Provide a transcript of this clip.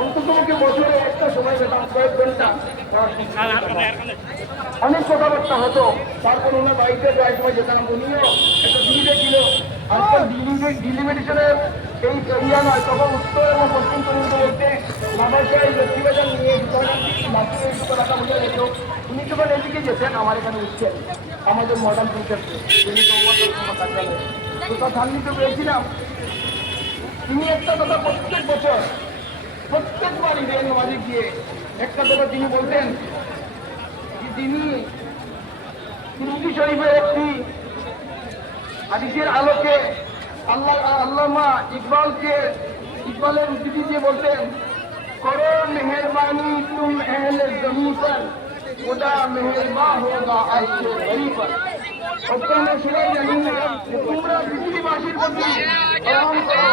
অন্ততপক্ষে বছরে একটা সময় পেতাম কয়েক ঘন্টা। অনেক কথাবার্তা হতো, তারপর ওনার বাড়িতে প্রায় সময় যেতাম। উনিও একটা দিল্লিতে ছিল। আজকাল দিল্লি মেডিসিনের এই এরিয়া নয়, তখন উত্তর এবং পশ্চিম পর্যন্ত বলতে বাবাসাহেব লক্ষ্মীবাজার নিয়ে বাকি এই দুটো রাখা বোঝা যেত। উনি যখন এদিকে যেতেন আমার এখানে উঠছেন আমাদের মডার্ন টিচারকে, যিনি কার্যালয়ে তো তার সান্নিধ্য পেয়েছিলাম। তিনি একটা কথা প্রত্যেক বছর প্রত্যেকবার ঈদের নামাজে গিয়ে একটা কথা তিনি বলতেন যে তিনি তিরমিজি শরীফের একটি হাদিসের আলোকে আল্লামা ইকবালের উদ্ধৃতি দিয়ে বলতেন, করো মেহরবানি তুম আহলে জমি पर खुदा मेहरबान होगा आपके गरीब पर। আমরা সবাই জানি তোমরা পৃথিবীবাসীর প্রতি রহম করো।